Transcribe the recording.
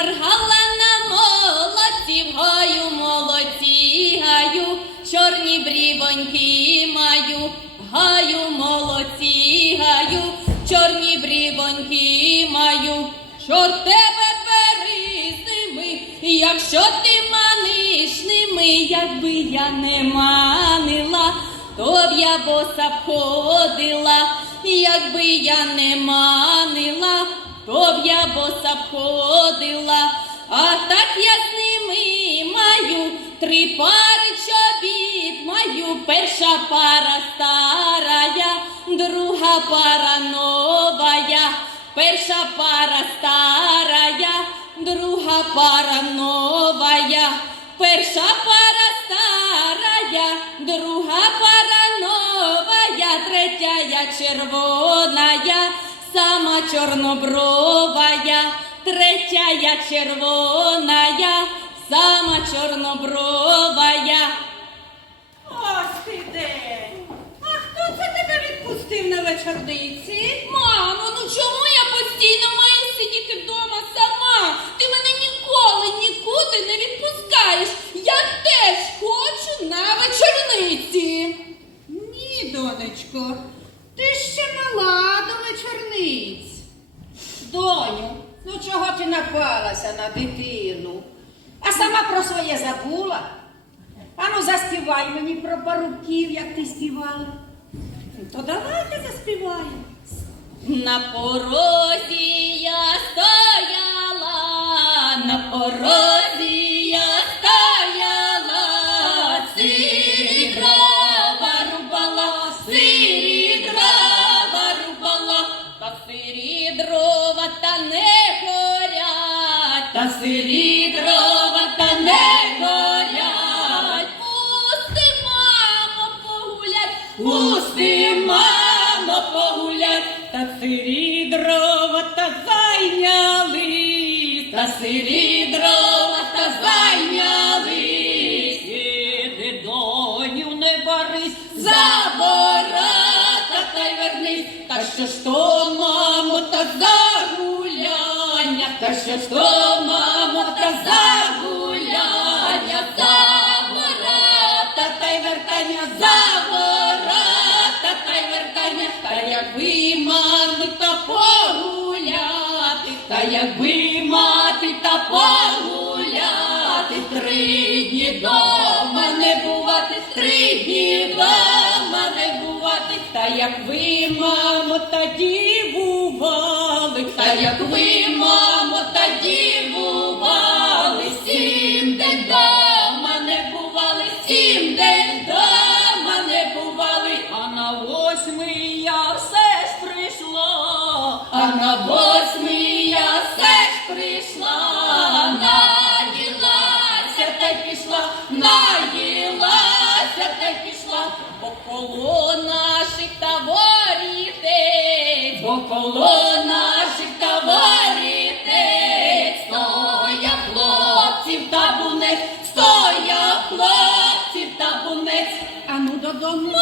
моргала на молодці, в гаю молодці гаю, чорні брівоньки маю, гаю молодці гаю, чорні брівоньки маю, чорт тебе бери з ними, якщо ти маниш ними, якби я не манила, то б я боса б ходила, якби я не манила, я боса б ходила, а так я з ними маю три пари чобіт, маю перша пара старая, друга пара новая, перша пара старая, друга пара новая, перша пара старая, друга пара новая, третя червоная, сама чорнобровая, третя я червоная, сама чорнобровая. Ось ти день. А хто це тебе відпустив на вечорниці? Мамо, ну чому я постійно маю сидіти вдома сама? Ти мене ніколи нікуди не відпускаєш. Я теж хочу на вечорниці. Ні, донечко, ти ще мала до вечорниць. Доню, ну чого ти напалася на дитину? А сама про своє забула? Ану, заспівай мені про парубків, як ти співала. То давайте заспіваємо. На порозі я стояла, на порозі я стояла, сирі та не горять, та сирі дрова та не горять. Пусти, мамо, погулять, пусти, мамо, погулять, та сирі дрова та зайнялись, та сирі дрова та зайнялись. Іди, доню, не барись, за бората та що ж то, мамо, та за та що ж то, та за гуляння, за вората та й вертання, за вората та й вертання, та якби мати та погуляти, та якби мати та погуляти, три дні дома не бувати, три дні дома не бувати, та як ви, мамо, та дівували, та як ви, наїлася та пішла, бо коло наших таворітець, бо коло наших таворітець, стоя хлопців табунець, стоя хлопців табунець, Ану додому.